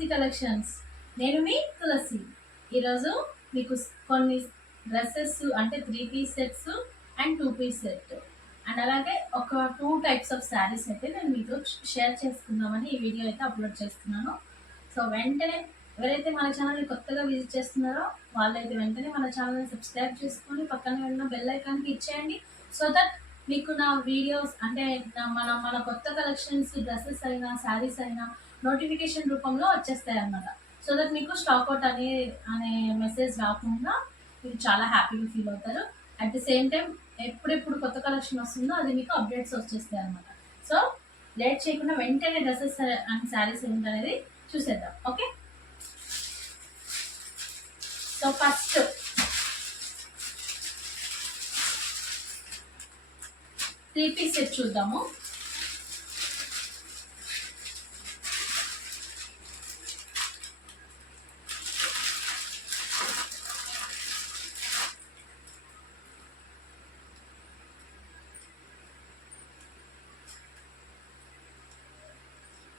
తులసి collections. నేను మీ తులసి. ఈరోజు మీకు కొన్ని డ్రెస్సెస్ అంటే 3 piece sets and 2 piece set and అలాగే ఒక 2 టైప్స్ ఆఫ్ శారీస్ అయితే నేను మీతో షేర్ చేసుకుందామని ఈ వీడియో అయితే అప్లోడ్ చేస్తున్నాను. సో వెంటనే ఎవరైతే మన ఛానల్ని కొత్తగా విజిట్ చేస్తున్నారో వాళ్ళైతే వెంటనే మన ఛానల్ని సబ్స్క్రైబ్ చేసుకొని పక్కన ఉన్న బెల్ ఐకాన్కి ఇచ్చేయండి. సో దట్ మీకు నా వీడియోస్ అంటే మన కొత్త కలెక్షన్స్ డ్రెస్సెస్ అయినా శారీస్ అయినా నోటిఫికేషన్ రూపంలో వచ్చేస్తాయి అన్నమాట. సో దట్ మీకు స్టాక్ అవుట్ అనే మెసేజ్ రాకుండా మీరు చాలా హ్యాపీగా ఫీల్ అవుతారు. అట్ ది సేమ్ టైం ఎప్పుడెప్పుడు కొత్త కలెక్షన్ వస్తుందో అది మీకు అప్డేట్స్ వచ్చేస్తాయి అనమాట. సో లేట్ చేయకుండా వెంటనే డ్రెస్సెస్ అండ్ శారీస్ ఏంటనేది చూసేద్దాం. Okay, so first 3 piece set చూద్దాము.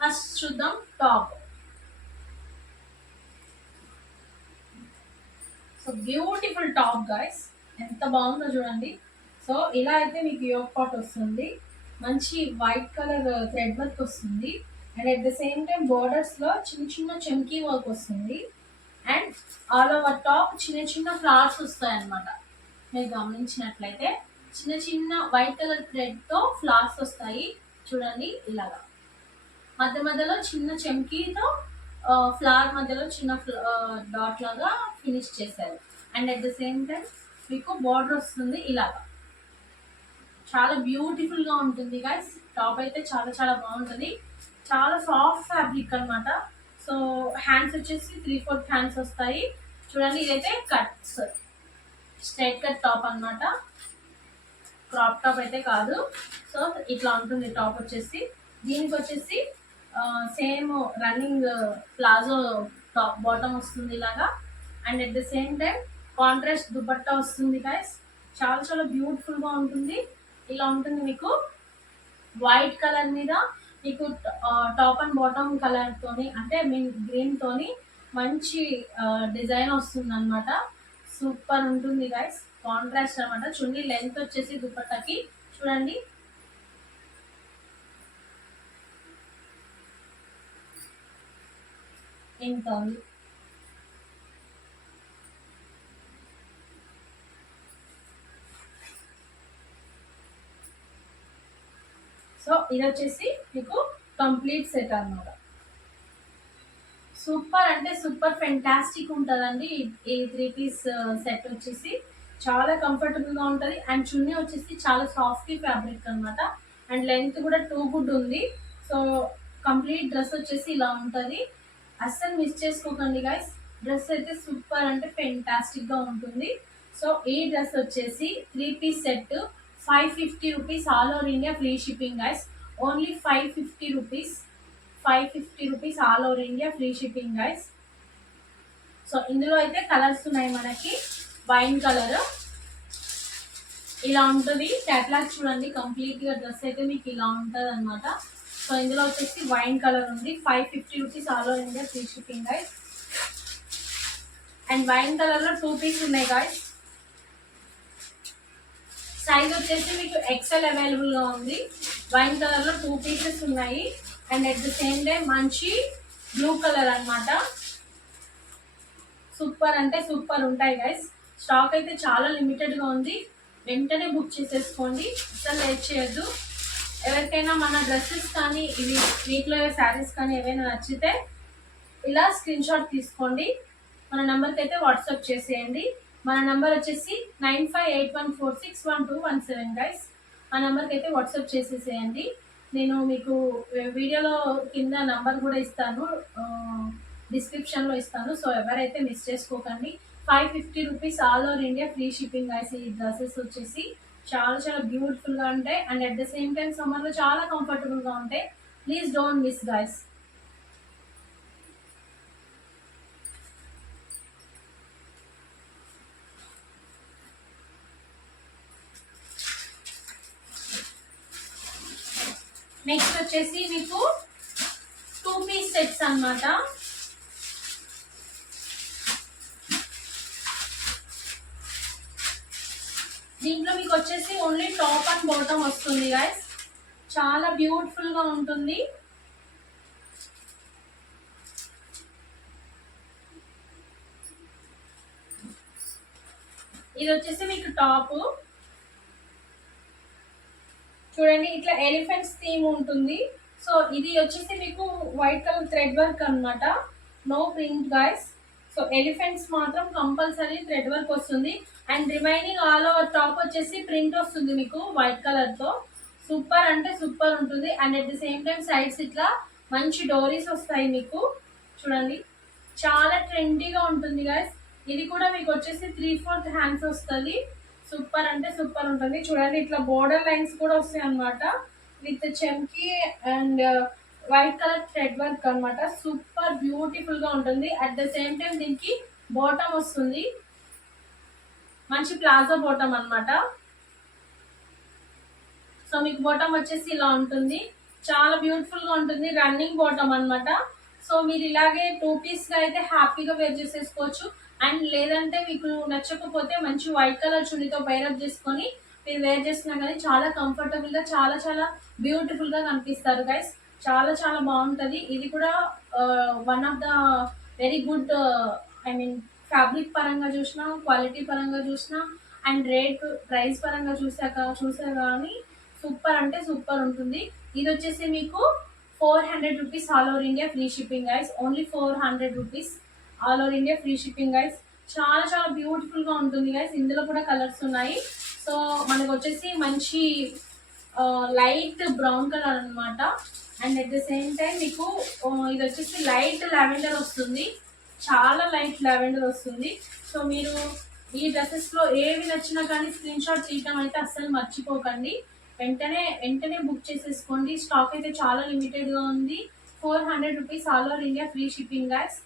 ఫస్ట్ చూద్దాం top. So beautiful top guys, ఎంత బాగుందో చూడండి. సో ఇలా అయితే మీకు యోక్ పాట్ వస్తుంది, మంచి వైట్ కలర్ థ్రెడ్ వర్క్ వస్తుంది and at the same time బోర్డర్స్లో చిన్న చిన్న చమ్కీ వర్క్ వస్తుంది అండ్ ఆల్ ఓవర్ టాప్ చిన్న చిన్న ఫ్లవర్స్ వస్తాయి అన్నమాట. మీరు గమనించినట్లయితే చిన్న చిన్న వైట్ కలర్ థ్రెడ్తో ఫ్లవర్స్ వస్తాయి చూడండి. ఇలాగా మధ్య మధ్యలో చిన్న చమ్కీతో ఫ్లవర్ మధ్యలో చిన్న డాట్ లాగా ఫినిష్ చేశారు and at the same time మీకు బార్డర్ వస్తుంది ఇలాగా. చాలా బ్యూటిఫుల్గా ఉంటుంది గైస్. టాప్ అయితే చాలా చాలా బాగుంటుంది, చాలా సాఫ్ట్ ఫ్యాబ్రిక్ అనమాట. సో హ్యాండ్స్ వచ్చేసి 3/4 హ్యాండ్స్ వస్తాయి చూడండి. ఇదైతే కట్స్, స్ట్రైట్ కట్ టాప్ అనమాట, క్రాప్ టాప్ అయితే కాదు. సో ఇట్లా ఉంటుంది టాప్ వచ్చేసి. దీనికి వచ్చేసి same running palazzo top bottom వస్తుంది ఇలాగా and at the same time contrast dupatta వస్తుంది గైస్. చాలా చాలా బ్యూటిఫుల్గా ఉంటుంది. ఇలా ఉంటుంది మీకు వైట్ కలర్ మీద మీకు టాప్ అండ్ బాటమ్ కలర్తోని అంటే మీన్ గ్రీన్తోని మంచి డిజైన్ వస్తుంది అనమాట. సూపర్ ఉంటుంది గైస్, కాంట్రాస్ట్ అనమాట. చున్నీ లెంత్ వచ్చేసి దుపట్టాకి చూడండి ఇంత ఉంది. సో ఇది వచ్చేసి మీకు కంప్లీట్ సెట్ అన్నమాట. సూపర్ అంటే సూపర్ ఫెంటాస్టిక్ ఉంటుందండి ఈ 3 పీస్ సెట్ వచ్చేసి. చాలా కంఫర్టబుల్గా ఉంటుంది అండ్ చున్నీ వచ్చేసి చాలా సాఫ్ట్ ఫ్యాబ్రిక్ అనమాట అండ్ లెంత్ కూడా 2 గుడ్ ఉంది. సో కంప్లీట్ డ్రెస్ వచ్చేసి ఇలా ఉంటుంది. అస్సలు మిస్ చేసుకోకండి గైస్, డ్రెస్ అయితే సూపర్ అంటే ఫెంటాస్టిక్గా ఉంటుంది. సో ఈ డ్రెస్ వచ్చేసి 3 piece set 550 rupees, all over India free shipping guys. Only 550 rupees, 550 rupees all over India free shipping guys. So ఇందులో అయితే కలర్స్ ఉన్నాయి మనకి. వైన్ కలర్ ఇలా ఉంటుంది, క్యాట్లాగ్ చూడండి. కంప్లీట్గా డ్రెస్ అయితే మీకు ఇలా ఉంటుంది అనమాట. సో ఇందులో వచ్చేసి వైన్ కలర్ ఉంది, 550 rupees all over India free shipping guys. And wine కలర్లో 2 పీస్ ఉన్నాయి గైస్. సైజ్ వచ్చేసి మీకు ఎక్సెల్ అవైలబుల్గా ఉంది. వైన్ కలర్లో 2 పీసెస్ ఉన్నాయి and at the same time మంచి బ్లూ కలర్ అనమాట. సూపర్ అంటే సూపర్ ఉంటాయి గైస్. స్టాక్ అయితే చాలా లిమిటెడ్గా ఉంది, వెంటనే బుక్ చేసేసుకోండి, అసలు లేట్ చేయొద్దు. ఎవరికైనా మన డ్రెస్సెస్ కానీ ఇవి వీటిలో శారీస్ కానీ ఏవైనా నచ్చితే ఇలా స్క్రీన్ షాట్ తీసుకోండి, మన నెంబర్కి అయితే వాట్సాప్ చేసేయండి. మన నెంబర్ వచ్చేసి 9581461217 గైస్. ఆ నెంబర్కి అయితే వాట్సాప్ చేసేసేయండి. నేను మీకు వీడియోలో కింద నెంబర్ కూడా ఇస్తాను, డిస్క్రిప్షన్లో ఇస్తాను. సో ఎవరైతే మిస్ చేసుకోకండి. 550 rupees all over India free shipping guys. ఈ డ్రెస్సెస్ వచ్చేసి చాలా చాలా బ్యూటిఫుల్గా ఉంటాయి and at the same time సమ్మర్లో చాలా కంఫర్టబుల్గా ఉంటాయి. Please don't miss guys. Next వచ్చేసి మీకు 2 పీస్ సెట్స్ అనమాట. దీంట్లో మీకు వచ్చేసి ఓన్లీ టాప్ అండ్ బాటమ్ వస్తుంది గైస్. చాలా బ్యూటిఫుల్ గా ఉంటుంది. ఇది వచ్చేసి మీకు టాప్ చూడండి, ఇట్లా ఎలిఫెంట్స్ థీమ్ ఉంటుంది. సో ఇది వచ్చేసి మీకు వైట్ కలర్ థ్రెడ్ వర్క్ అనమాట, no print guys. So elephants మాత్రం కంపల్సరీ థ్రెడ్ వర్క్ వస్తుంది. And remaining all over top వచ్చేసి ప్రింట్ వస్తుంది మీకు వైట్ కలర్ తో. సూపర్ అంటే సూపర్ ఉంటుంది. And at the same time sides ఇట్లా మంచి డోరీస్ వస్తాయి మీకు. చూడండి చాలా ట్రెండీగా ఉంటుంది గైస్. ఇది కూడా మీకు వచ్చేసి 3/4 హ్యాండ్స్ వస్తుంది. సూపర్ అంటే సూపర్ ఉంటుంది. చూడండి ఇట్లా బోర్డర్ లైన్స్ కూడా వస్తాయి అనమాట, విత్ చెమ్కి and white colour thread work అనమాట. సూపర్ బ్యూటిఫుల్ గా ఉంటుంది. అట్ ద సేమ్ టైం దీనికి బాటమ్ వస్తుంది, మంచి ప్లాజో బాటమ్ అనమాట. సో మీకు బాటమ్ వచ్చేసి ఇలా ఉంటుంది, చాలా బ్యూటిఫుల్ గా ఉంటుంది. రన్నింగ్ బాటమ్ అనమాట. సో మీరు ఇలాగే 2 పీస్ గా అయితే హ్యాపీగా వేర్ చేసేసుకోవచ్చు. అండ్ లేదంటే మీకు నచ్చకపోతే మంచి వైట్ కలర్ చున్నీతో పైరప్ చేసుకొని మీరు వేర్ చేసినా కానీ చాలా కంఫర్టబుల్ గా చాలా చాలా బ్యూటిఫుల్ గా కనిపిస్తారు గైస్. చాలా చాలా బాగుంటుంది. ఇది కూడా one of the very good, I mean fabric పరంగా చూసినా, క్వాలిటీ పరంగా చూసినా, అండ్ రేట్ ప్రైస్ పరంగా చూసా కానీ సూపర్ అంటే సూపర్ ఉంటుంది. ఇది వచ్చేసి మీకు 400 rupees all over India free shipping guys. Only 400 rupees all over India free shipping guys. చాలా చాలా బ్యూటిఫుల్ గా ఉంటుంది గైస్. ఇందులో కూడా కలర్స్ ఉన్నాయి. సో మనకు వచ్చేసి మంచి లైట్ బ్రౌన్ కలర్ అనమాట. And at the same time మీకు ఇది వచ్చేసి లైట్ లావెండర్ వస్తుంది, చాలా లైట్ లావెండర్ వస్తుంది. సో మీరు ఈ డ్రెస్సెస్ లో ఏవి నచ్చినా కానీ స్క్రీన్ షాట్ తీయటం అయితే అస్సలు మర్చిపోకండి. వెంటనే బుక్ చేసేసుకోండి. స్టాక్ అయితే చాలా లిమిటెడ్ గా ఉంది. 400 rupees all over India free shipping guys.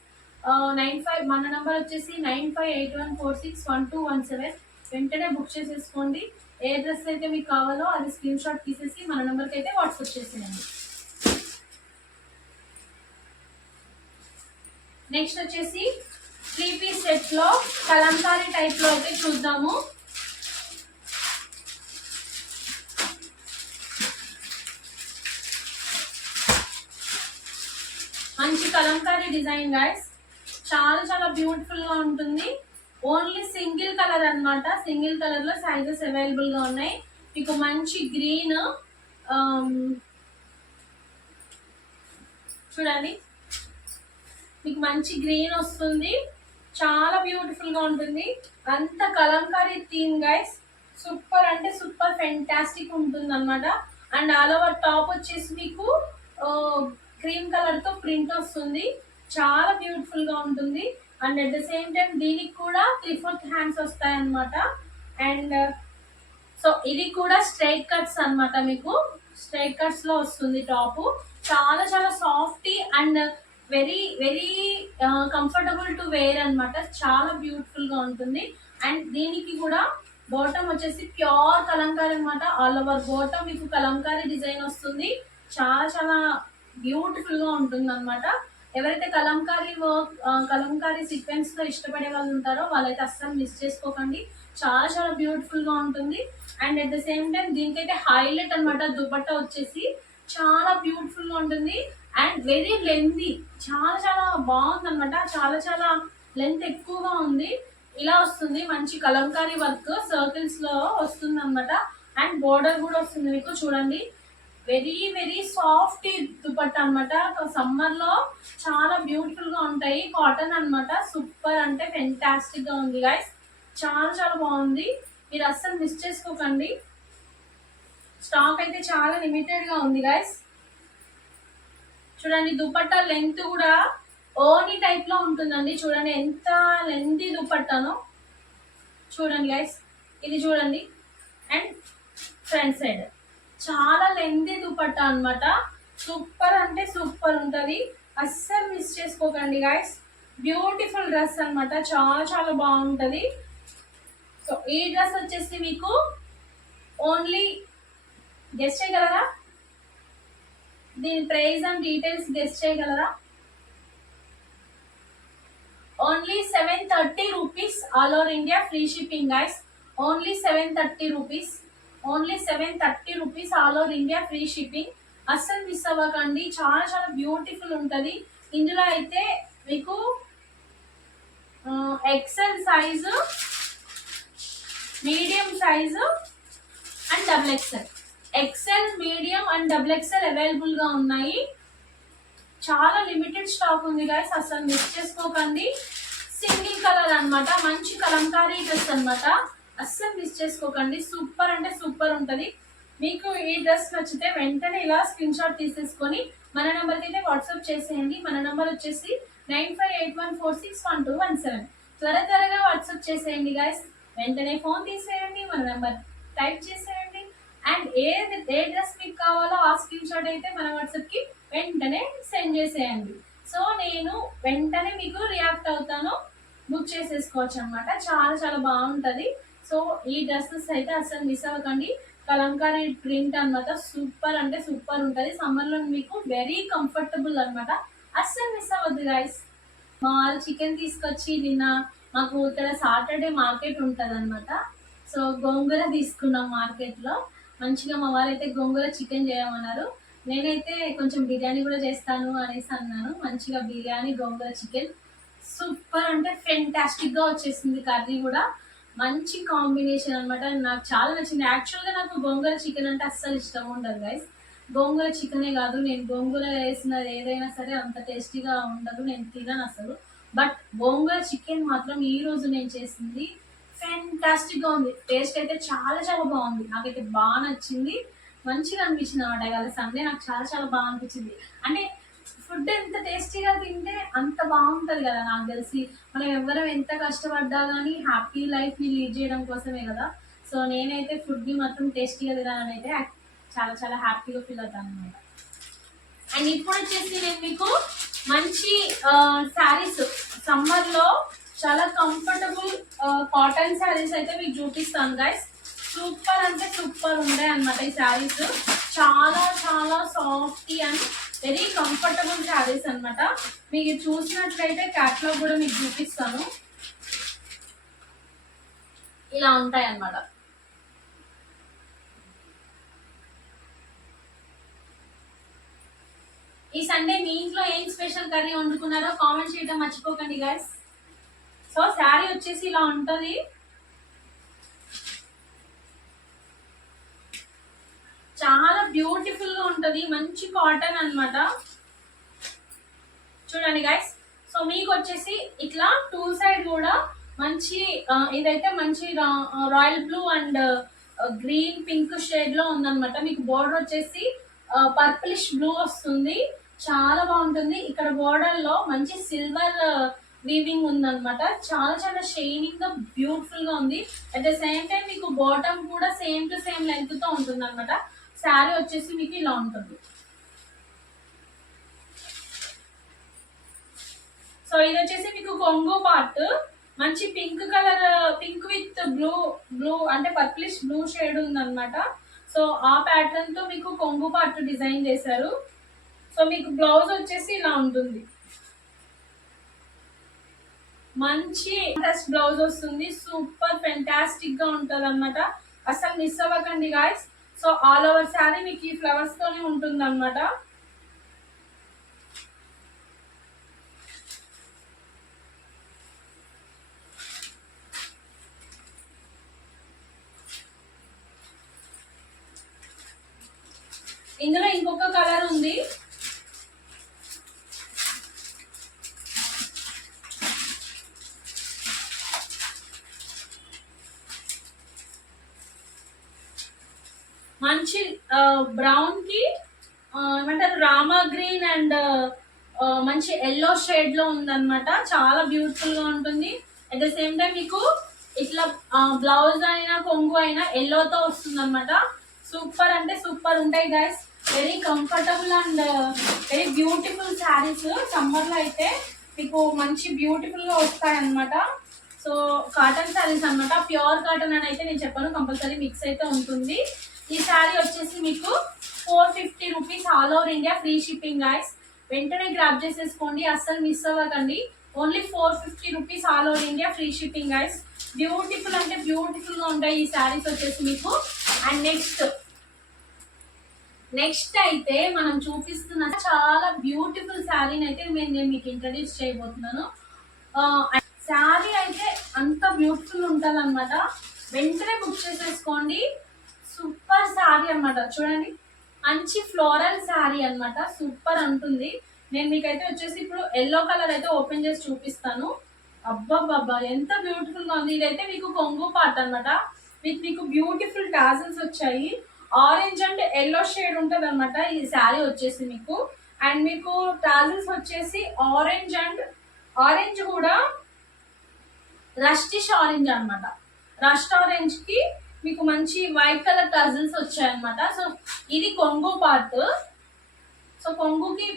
95 మన నెంబర్ వచ్చేసి 9581461217. వెంటనే బుక్ చేసేసుకోండి. ఏ డ్రెస్ అయితే మీకు కావాలో అది స్క్రీన్ షాట్ తీసేసి మన నెంబర్కి అయితే వాట్సాప్ చేసేయండి. నెక్స్ట్ వచ్చేసి 3 పీస్ సెట్ లో కలంకారీ టైప్ లో అయితే చూద్దాము. మంచి కలంకారీ డిజైన్ గైస్, చాలా చాలా బ్యూటిఫుల్ గా ఉంటుంది. ఓన్లీ సింగిల్ కలర్ అనమాట. సింగిల్ కలర్ లో సైజెస్ అవైలబుల్ గా ఉన్నాయి. మీకు మంచి గ్రీన్ చూడండి, మీకు మంచి గ్రీన్ వస్తుంది. చాలా బ్యూటిఫుల్ గా ఉంటుంది. అంత కలంకారీ థీమ్ గైస్. సూపర్ అంటే సూపర్ ఫెంటాస్టిక్ ఉంటుంది అనమాట. అండ్ ఆల్ ఓవర్ టాప్ వచ్చేసి మీకు క్రీమ్ కలర్ తో ప్రింట్ వస్తుంది, చాలా బ్యూటిఫుల్ గా ఉంటుంది. And at the same time దీనికి కూడా 3/4 హ్యాండ్స్ వస్తాయి అనమాట. అండ్ సో ఇది కూడా స్ట్రైట్ కట్స్ అనమాట, మీకు స్ట్రైట్ కట్స్ లో వస్తుంది టాప్. చాలా చాలా soft and very very comfortable to wear అనమాట. చాలా బ్యూటిఫుల్ గా ఉంటుంది. అండ్ దీనికి కూడా బాటమ్ వచ్చేసి ప్యూర్ కలంకారీ అనమాట. ఆల్ ఓవర్ బాటమ్ మీకు కలంకారీ డిజైన్ వస్తుంది. చాలా చాలా బ్యూటిఫుల్ గా ఉంటుంది అనమాట. ఎవరైతే కలంకారీ వర్క్ కలంకారీ సీక్వెన్స్ తో ఇష్టపడే వాళ్ళు ఉంటారో వాళ్ళైతే అస్సలు మిస్ చేసుకోకండి. చాలా చాలా బ్యూటిఫుల్ గా ఉంటుంది. And at the same time దీనికైతే హైలైట్ అనమాట దుపట్టా వచ్చేసి చాలా బ్యూటిఫుల్ గా ఉంటుంది. అండ్ వెరీ లెంతీ, చాలా చాలా బాగుంది అనమాట. చాలా చాలా లెంత్ ఎక్కువగా ఉంది. ఇలా వస్తుంది మంచి కలంకారీ వర్క్ సర్కిల్స్ లో వస్తుంది అనమాట. అండ్ బోర్డర్ కూడా వస్తుంది మీకు. చూడండి వెరీ వెరీ సాఫ్ట్ దుపట్టా అనమాట. సమ్మర్ లో చాలా బ్యూటిఫుల్ గా ఉంటాయి. కాటన్ అనమాట. సూపర్ అంటే ఫెంటాస్టిక్ గా ఉంది గైస్. చాలా చాలా బాగుంది. మీరు అస్సలు మిస్ చేసుకోకండి. స్టాక్ అయితే చాలా లిమిటెడ్ గా ఉంది గైస్. చూడండి దుపట్టా లెంత్ కూడా ఓనీ టైప్ లో ఉంటుందండి. చూడండి ఎంత లెంతీ దుపట్టానో చూడండి గైస్. ఇది చూడండి. అండ్ ఫ్రంట్ సైడ్ చాలా లెంతీ దుపట్టా అనమాట. సూపర్ అంటే సూపర్ ఉంటుంది. అస్సలు మిస్ చేసుకోకండి గైస్. బ్యూటిఫుల్ డ్రెస్ అనమాట. చాలా చాలా బాగుంటుంది. సో ఈ డ్రెస్ వచ్చేసి మీకు ఓన్లీ గెస్ట్ చేయగలరా? దీని ప్రైస్ అండ్ డీటెయిల్స్ గెస్ట్ చేయగలరా? Only 730 rupees all over India free shipping guys. Only 730 rupees. Only 730 rupees, all over India free shipping. అస్సలు మిస్ అవ్వకండి, చాలా చాలా బ్యూటిఫుల్ ఉంటుంది. ఇందులో అయితే మీకు XL size, medium size and double XL. XL, medium and double XL అవైలబుల్గా ఉన్నాయి. చాలా లిమిటెడ్ స్టాక్ ఉంది గైస్, అసలు మిస్ చేసుకోకండి. సింగిల్ కలర్ అన్నమాట, మంచి కలంకారీ డ్రెస్ అన్నమాట, అస్సలు మిస్ చేసుకోకండి. సూపర్ అంటే సూపర్ ఉంటుంది. మీకు ఈ డ్రెస్ నచ్చితే వెంటనే ఇలా స్క్రీన్ షాట్ తీసేసుకొని మన నెంబర్కి అయితే వాట్సాప్ చేసేయండి. మన నెంబర్ వచ్చేసి 9581461217. త్వరగా వాట్సాప్ చేసేయండి గైస్. వెంటనే ఫోన్ తీసేయండి, మన నెంబర్ టైప్ చేసేయండి. అండ్ ఏ డ్రెస్ మీకు కావాలో ఆ స్క్రీన్ షాట్ అయితే మన వాట్సాప్కి వెంటనే సెండ్ చేసేయండి. సో నేను వెంటనే మీకు రియాక్ట్ అవుతాను, బుక్ చేసేసుకోవచ్చు అనమాట. చాలా చాలా బాగుంటుంది. సో ఈ డ్రెస్సెస్ అయితే అసలు మిస్ అవ్వకండి. కలంకారీ ప్రింట్ అనమాట, సూపర్ అంటే సూపర్ ఉంటుంది. సమ్మర్లో మీకు వెరీ కంఫర్టబుల్ అనమాట, అస్సలు మిస్ అవ్వద్దు గైస్. మా వాళ్ళు చికెన్ తీసుకొచ్చి నిన్న, మాకు ఇక్కడ సాటర్డే మార్కెట్ ఉంటుంది అనమాట. సో గోంగూర తీసుకున్నాం మార్కెట్లో. మంచిగా మా వాళ్ళు అయితే గోంగూర చికెన్ చేయమన్నారు. నేనైతే కొంచెం బిర్యానీ కూడా చేస్తాను అనేసి అన్నాను. మంచిగా బిర్యానీ, గోంగూర చికెన్ సూపర్ అంటే ఫెంటాస్టిక్గా వచ్చేసింది. కర్రీ కూడా మంచి కాంబినేషన్ అనమాట, నాకు చాలా నచ్చింది. యాక్చువల్గా నాకు గోంగూర చికెన్ అంటే అస్సలు ఇష్టం ఉండదు గైస్. గోంగూర చికెనే కాదు, నేను గోంగూర వేసినది ఏదైనా సరే అంత టేస్టీగా ఉండదు, నేను తినను అసలు. బట్ గోంగూర చికెన్ మాత్రం ఈ రోజు నేను చేసింది ఫెంటాస్టిక్గా ఉంది. టేస్ట్ అయితే చాలా చాలా బాగుంది, నాకైతే బాగా నచ్చింది. మంచిగా అనిపించింది అన్నమాట. ఇవాళ సండే నాకు చాలా చాలా బాగా అనిపించింది. అంటే ఫుడ్ ఎంత టేస్టీగా తింటే అంత బాగుంటుంది కదా. నాకు తెలిసి మనం ఎవరం ఎంత కష్టపడ్డా కానీ హ్యాపీ లైఫ్ని లీడ్ చేయడం కోసమే కదా. సో నేనైతే ఫుడ్ని మాత్రం టేస్టీగా తినాలని అయితే చాలా చాలా హ్యాపీగా ఫీల్ అవుతాను అనమాట. అండ్ ఇప్పుడు వచ్చేసి నేను మీకు మంచి శారీస్, సమ్మర్లో చాలా కంఫర్టబుల్ కాటన్ శారీస్ అయితే మీకు చూపిస్తాను గైస్. సూపర్ అంటే సూపర్ ఉంటాయి అనమాట ఈ శారీస్. చాలా చాలా soft and very comfortable saris అనమాట. మీకు చూసినట్లయితే క్యాట్లాగ్ కూడా మీకు చూపిస్తాను, ఇలా ఉంటాయి అన్నమాట. ఈ సండే మీ ఇంట్లో ఏం స్పెషల్ కర్రీ వండుకున్నారో కామెంట్ చేయడం మర్చిపోకండి గైస్. సో శారీ వచ్చేసి ఇలా ఉంటుంది. చాలా బ్యూటిఫుల్ గా ఉంటుంది, మంచి కాటన్ అన్నమాట. చూడండి గైస్. సో మీకు వచ్చేసి ఇట్లా టూ సైడ్ కూడా మంచి ఇదైతే మంచి royal blue and green pink shade లో ఉందన్నమాట. మీకు బోర్డర్ వచ్చేసి పర్పులిష్ బ్లూ వస్తుంది, చాలా బాగుంటుంది. ఇక్కడ బోర్డర్ లో మంచి సిల్వర్ వీవింగ్ ఉందన్నమాట, చాలా చాలా షైనింగ్ గా బ్యూటిఫుల్ గా ఉంది. అట్ ద సేమ్ టైం మీకు బాటమ్ కూడా సేమ్ టు సేమ్ లెంత్ తో ఉంటుంది అనమాట. శారీ వచ్చేసి మీకు ఇలా ఉంటుంది. సో ఇది వచ్చేసి మీకు కొంగు పార్ట్, మంచి pink colour, pink with blue అంటే పర్పులిష్ బ్లూ షేడ్ ఉందన్నమాట. సో ఆ ప్యాటర్న్ తో మీకు కొంగు పార్ట్ డిజైన్ చేశారు. సో మీకు బ్లౌజ్ వచ్చేసి ఇలా ఉంటుంది, మంచి బ్లౌజ్ వస్తుంది. సూపర్ ఫెంటాస్టిక్ గా ఉంటది అనమాట, అసలు మిస్ అవ్వకండి guys. So all over sari మీకు ఈ ఫ్లవర్స్ తోనే ఉంటుంది అనమాట. ఇందులో ఇంకొక కలర్ ఉంది, మంచి బ్రౌన్ కి ఏమంటారు రామా గ్రీన్ అండ్ మంచి ఎల్లో షేడ్ లో ఉందన్నమాట. చాలా బ్యూటిఫుల్ గా ఉంటుంది. అట్ ద సేమ్ టైం మీకు ఇట్లా బ్లౌజ్ అయినా కొంగు అయినా ఎల్లోతో వస్తుంది అనమాట. సూపర్ అంటే సూపర్ ఉంటాయి guys, very comfortable and very beautiful saris. Summer లో అయితే మీకు మంచి బ్యూటిఫుల్ గా వస్తాయి అనమాట. సో కాటన్ శారీస్ అనమాట, ప్యూర్ కాటన్ అని అయితే నేను చెప్పాను, కంపల్సరీ మిక్స్ అయితే ఉంటుంది. ఈ శారీ వచ్చేసి మీకు 450 rupees, all over India free shipping guys. వెంటనే గ్రాప్ చేసేసుకోండి, అస్సలు మిస్ అవ్వకండి. Only 450 rupees, all over India free shipping guys. Beautiful అంటే బ్యూటిఫుల్ గా ఉంటాయి ఈ శారీస్ వచ్చేసి మీకు. అండ్ నెక్స్ట్ అయితే మనం చూపిస్తున్న చాలా బ్యూటిఫుల్ శారీని అయితే నేను మీకు ఇంట్రడ్యూస్ చేయబోతున్నాను. శారీ అయితే అంత బ్యూటిఫుల్ ఉంటుంది అనమాట. వెంటనే బుక్ చేసేసుకోండి. సూపర్ శారీ అనమాట. చూడండి, మంచి ఫ్లోరల్ శారీ అనమాట. సూపర్ ఉంటుంది. నేను మీకైతే వచ్చేసి ఇప్పుడు ఎల్లో కలర్ అయితే ఓపెన్ చేసి చూపిస్తాను. అబ్బాబ్బా ఎంత బ్యూటిఫుల్ గా ఉంది. ఇదైతే మీకు కొంగు పార్ట్ అనమాట. మీకు బ్యూటిఫుల్ టాజల్స్ వచ్చాయి. ఆరెంజ్ అండ్ ఎల్లో షేడ్ ఉంటుంది అనమాట ఈ శారీ వచ్చేసి మీకు. అండ్ మీకు టాజల్స్ వచ్చేసి ఆరెంజ్ కూడా రస్టిష్ ఆరెంజ్ అనమాట. రస్ట్ ఆరెంజ్ కి మీకు మంచి వైట్ కలర్ టజల్స్ వచ్చాయన్నమాట. సో ఇది కొంగు పార్ట్. సో కొంగుకి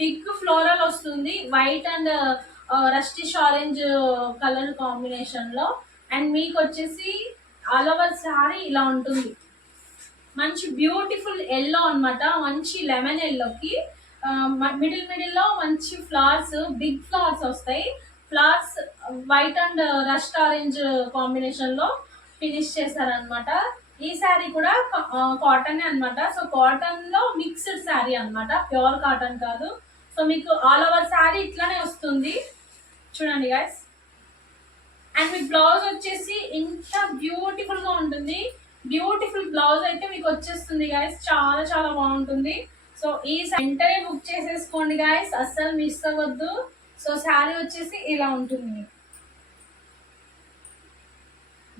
బిగ్ ఫ్లోరల్ వస్తుంది white and rustish orange colour combination లో. అండ్ మీకు వచ్చేసి ఆల్ ఓవర్ శారీ ఇలా ఉంటుంది. మంచి బ్యూటిఫుల్ ఎల్లో అనమాట. మంచి లెమన్ ఎల్లోకి మిడిల్ లో మంచి ఫ్లవర్స్, బిగ్ ఫ్లవర్స్ వస్తాయి. Flowers white and rust orange combination లో ఫినిష్ చేశారనమాట. ఈ శారీ కూడా కాటన్ అనమాట. సో కాటన్ లో మిక్స్డ్ శారీ అనమాట, ప్యూర్ కాటన్ కాదు. సో మీకు ఆల్ ఓవర్ శారీ ఇట్లానే వస్తుంది. చూడండి గైస్. అండ్ మీ బ్లౌజ్ వచ్చేసి ఇంత బ్యూటిఫుల్ గా ఉంటుంది. బ్యూటిఫుల్ బ్లౌజ్ అయితే మీకు వచ్చేస్తుంది గైస్. చాలా చాలా బాగుంటుంది. సో ఈ వెంటనే బుక్ చేసేసుకోండి గైస్, అస్సలు మిస్ అవ్వద్దు. సో శారీ వచ్చేసి ఇలా ఉంటుంది.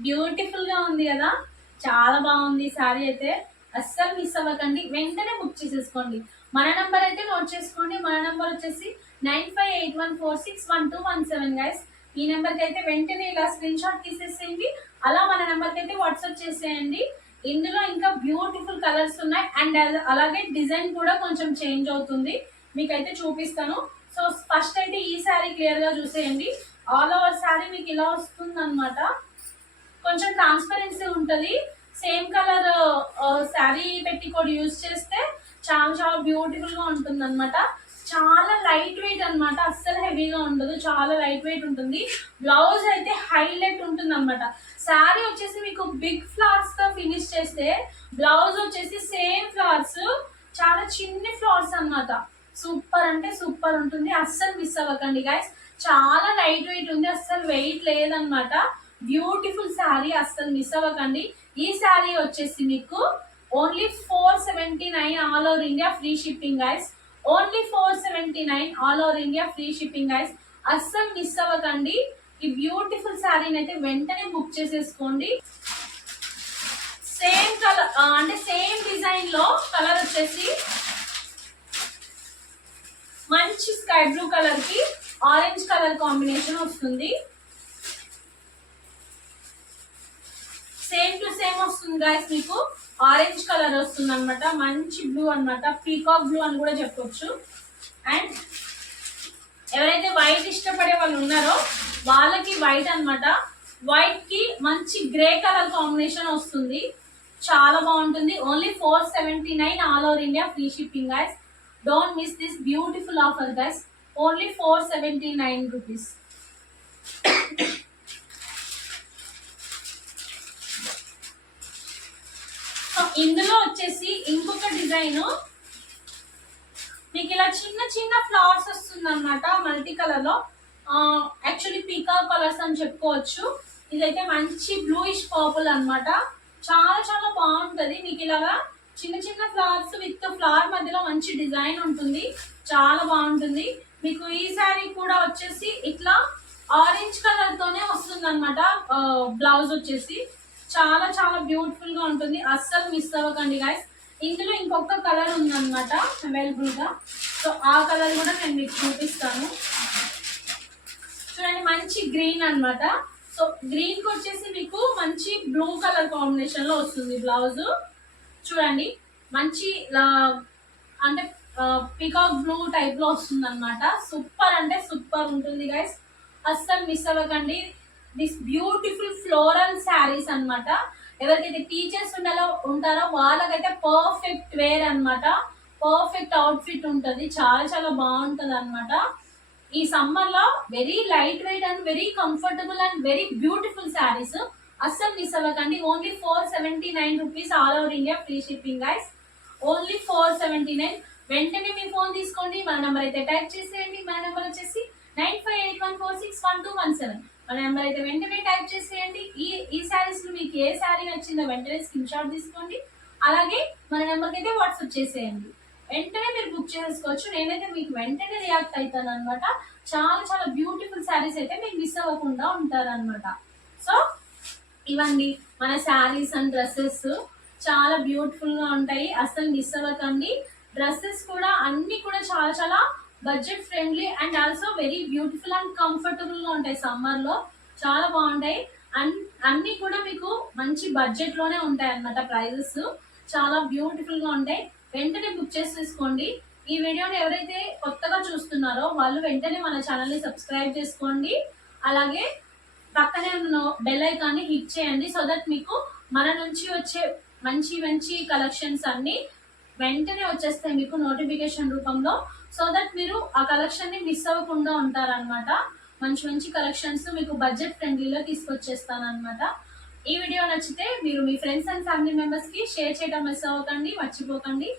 బ్యూటిఫుల్ గా ఉంది కదా, చాలా బాగుంది శారీ అయితే. అస్సలు మిస్ అవ్వకండి, వెంటనే బుక్ చేసేసుకోండి. మన నంబర్ అయితే నోట్ చేసుకోండి. మన నంబర్ వచ్చేసి 9581461217 గైస్. ఈ నెంబర్కి అయితే వెంటనే ఇలా స్క్రీన్ షాట్ తీసేసేయండి. అలా మన నెంబర్కి అయితే వాట్సాప్ చేసేయండి. ఇందులో ఇంకా బ్యూటిఫుల్ కలర్స్ ఉన్నాయి. అండ్ అలాగే డిజైన్ కూడా కొంచెం చేంజ్ అవుతుంది, మీకైతే చూపిస్తాను. సో ఫస్ట్ అయితే ఈ శారీ క్లియర్ గా చూసేయండి. ఆల్ ఓవర్ శారీ మీకు ఇలా వస్తుంది అనమాట. కొంచెం ట్రాన్స్పరెన్సీ ఉంటుంది. సేమ్ కలర్ శారీ పెట్టికోడ్ యూజ్ చేస్తే చాలా చాలా బ్యూటిఫుల్ గా ఉంటుంది అనమాట. చాలా లైట్ వెయిట్ అనమాట, అస్సలు హెవీగా ఉండదు, చాలా లైట్ వెయిట్ ఉంటుంది. బ్లౌజ్ అయితే హైలైట్ ఉంటుంది అనమాట. శారీ వచ్చేసి మీకు బిగ్ ఫ్లవర్స్ తో ఫినిష్ చేస్తే, బ్లౌజ్ వచ్చేసి సేమ్ ఫ్లవర్స్, చాలా చిన్ని ఫ్లవర్స్ అనమాట. సూపర్ అంటే సూపర్ ఉంటుంది. అస్సలు మిస్ అవ్వకండి గైస్. చాలా లైట్ వెయిట్ ఉంది, అస్సలు వెయిట్ లేదనమాట. బ్యూటిఫుల్ శారీ, అస్సలు మిస్ అవ్వకండి. ఈ శారీ వచ్చేసి మీకు only 479 all over India free shipping guys. Only 479 all over India free shipping guys. అస్సలు మిస్ అవ్వకండి. ఈ బ్యూటిఫుల్ శారీని అయితే వెంటనే బుక్ చేసేసుకోండి. సేమ్ కలర్ అంటే సేమ్ డిజైన్ లో కలర్ వచ్చేసి మంచి స్కై బ్లూ కలర్ కి ఆరెంజ్ కలర్ కాంబినేషన్ వస్తుంది. సేమ్ టు సేమ్ వస్తుంది గైస్. మీకు ఆరెంజ్ కలర్ వస్తుంది అనమాట. మంచి బ్లూ అనమాట, పీకాక్ బ్లూ అని కూడా చెప్పొచ్చు. అండ్ ఎవరైతే వైట్ ఇష్టపడే వాళ్ళు ఉన్నారో వాళ్ళకి వైట్ అనమాట. వైట్ కి మంచి గ్రే కలర్ కాంబినేషన్ వస్తుంది, చాలా బాగుంటుంది. Only 479 all over India free shipping guys. Don't miss this beautiful offer guys. Only 479 rupees. ఇందులో వచ్చేసి ఇంకొక డిజైన్ మీకు ఇలా చిన్న చిన్న ఫ్లవర్స్ వస్తుంది అనమాట, మల్టీ కలర్ లో. యాక్చువల్లీ పీకాక్ కలర్స్ అని చెప్పుకోవచ్చు. ఇదైతే మంచి బ్లూయిష్ పర్పుల్ అనమాట. చాలా చాలా బాగుంటది. మీకు ఇలాగా చిన్న చిన్న ఫ్లవర్స్ విత్ ఫ్లవర్ మధ్యలో మంచి డిజైన్ ఉంటుంది, చాలా బాగుంటుంది. మీకు ఈ శారీ కూడా వచ్చేసి ఇట్లా ఆరెంజ్ కలర్ తోనే వస్తుంది అనమాట. బ్లౌజ్ వచ్చేసి చాలా చాలా బ్యూటిఫుల్ గా ఉంటుంది. అస్సలు మిస్ అవ్వకండి గైస్. ఇందులో ఇంకొక కలర్ ఉందన్నమాట అవైలబుల్ గా. సో ఆ కలర్ కూడా నేను మీకు చూపిస్తాను. చూడండి, మంచి గ్రీన్ అన్నమాట. సో గ్రీన్ కి వచ్చేసి మీకు మంచి బ్లూ కలర్ కాంబినేషన్ లో వస్తుంది బ్లౌజ్. చూడండి, మంచి అంటే పికాక్ బ్లూ టైప్ లో వస్తుంది అనమాట. సూపర్ అంటే సూపర్ ఉంటుంది గైస్. అస్సలు మిస్ అవ్వకండి. దిస్ బ్యూటిఫుల్ ఫ్లోరల్ శారీస్ అన్నమాట. ఎవరికైతే టీచర్స్ ఉంటారో వాళ్ళకైతే పర్ఫెక్ట్ వేర్ అన్నమాట. పర్ఫెక్ట్ అవుట్ఫిట్ ఉంటుంది, చాలా చాలా బాగుంటుంది అనమాట. ఈ సమ్మర్ లో very light weight and very comfortable and very beautiful saris అస్సలు మిస్ అవ్వకండి. Only 479 rupees, all over India free shipping guys. Only 479. వెంటనే మీ ఫోన్ తీసుకోండి, మన నెంబర్ అయితే టైప్ చేసేయండి. మన నెంబర్ వచ్చేసి 9581461217. మన నెంబర్ అయితే వెంటనే టైప్ చేసేయండి. ఈ శారీస్ మీకు ఏ శారీ నచ్చిందో వెంటనే స్క్రీన్ షాట్ తీసుకోండి, అలాగే మన నెంబర్కి అయితే వాట్సాప్ చేసేయండి. వెంటనే మీరు బుక్ చేసుకోవచ్చు. నేనైతే మీకు వెంటనే రియాక్ట్ అవుతాను అనమాట. చాలా చాలా బ్యూటిఫుల్ శారీస్ అయితే మీకు మిస్ అవ్వకుండా ఉంటారనమాట. సో ఇవన్నీ మన శారీస్ అండ్ డ్రెస్సెస్ చాలా బ్యూటిఫుల్ గా ఉంటాయి, అస్సలు మిస్ అవ్వకండి. డ్రెస్సెస్ కూడా అన్ని కూడా చాలా చాలా budget friendly and also very beautiful and comfortable గా ఉంటాయి. సమ్మర్ లో చాలా బాగుంటాయి. అన్ని కూడా మీకు మంచి బడ్జెట్ లోనే ఉంటాయి అన్నమాట. ప్రైజెస్ చాలా బ్యూటిఫుల్ గా ఉంటాయి. వెంటనే బుక్ చేసి తీసుకోండి. ఈ వీడియోని ఎవరైతే కొత్తగా చూస్తున్నారో వాళ్ళు వెంటనే మన ఛానల్ ని సబ్స్క్రైబ్ చేసుకోండి, అలాగే పక్కనే ఉన్న బెల్ ఐకాన్ని హిట్ చేయండి. సో దట్ మీకు మన నుంచి వచ్చే మంచి మంచి కలెక్షన్స్ అన్ని వెంటనే వచ్చేస్తాయి మీకు నోటిఫికేషన్ రూపంలో. సో దట్ మీరు ఆ కలెక్షన్ ని మిస్ అవ్వకుండా ఉంటారనమాట. మంచి మంచి కలెక్షన్స్ మీకు బడ్జెట్ ఫ్రెండ్లీలో తీసుకొచ్చేస్తాను అనమాట. ఈ వీడియో నచ్చితే మీరు మీ ఫ్రెండ్స్ అండ్ ఫ్యామిలీ మెంబర్స్ కి షేర్ చేయడం మిస్ అవ్వకండి, మర్చిపోకండి.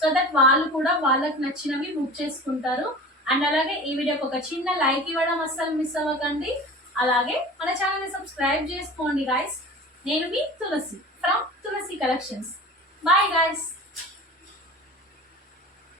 సో దట్ వాళ్ళు కూడా వాళ్ళకి నచ్చినవి బుక్ చేసుకుంటారు. అండ్ అలాగే ఈ వీడియోకి ఒక చిన్న లైక్ ఇవ్వడం అస్సలు మిస్ అవ్వకండి, అలాగే మన ఛానల్ ని సబ్స్క్రైబ్ చేసుకోండి గైస్. నేను మీ Tulasi from Tulasi collections. Bye guys.